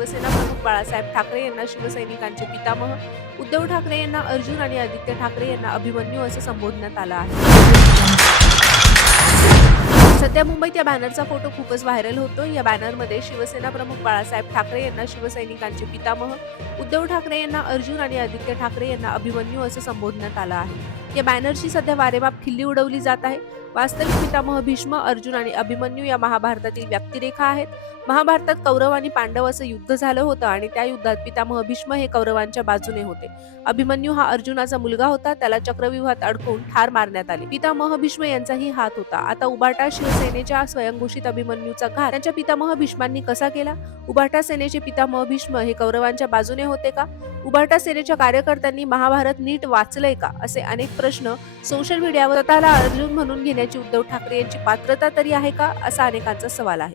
शिवसेना प्रमुख बाळासाहेब ठाकरे यांना शिवसैनिकांचे पितामह उद्धव ठाकरे यांना अर्जुन आणि आदित्य ठाकरे यांना अभिमन्यू असं संबोधण्यात आलं आहे. सध्या मुंबईत या बॅनरचा फोटो खूपच व्हायरल होतो. या बॅनरमध्ये शिवसेना प्रमुख बाळासाहेब ठाकरे यांना शिवसैनिकांचे पितामह उद्धव ठाकरे यांना अर्जुन आणि आदित्य ठाकरे यांना अभिमन्यू असं संबोधण्यात आलं आहे. या बॅनरची सध्या वारेमाप खिल्ली उडवली जात आहे. वास्तविक पितामह भीष्म अर्जुन आणि अभिमन्यू या महाभारतातील व्यक्तिरेखा आहेत. महाभारतात कौरव आणि पांडव असं युद्ध झालं होतं आणि त्या युद्धात पितामह भीष्म हे कौरवांच्या बाजूने होते. अभिमन्यू हा अर्जुनाचा मुलगा होता. त्याला चक्रव्यूहात अडकून ठार मारण्यात आले. पितामह भीष्म यांचाही हात होता. आता उबाटा शिवसेनेच्या स्वयंघोषित अभिमन्यूचा घात. त्यांच्या पितामह भीष्मांनी कसा केला? उबाटा सेनेचे पितामह भीष्म हे कौरवांच्या बाजूने होते का? उबाटा सेनेच्या कार्यकर्त्यांनी महाभारत नीट वाचलंय का? असे अनेक प्रश्न सोशल मीडियावर स्वतःला अर्जुन म्हणून घेण्याची उद्धव ठाकरे यांची पात्रता तरी आहे का? असा अनेकांचा सवाल आहे.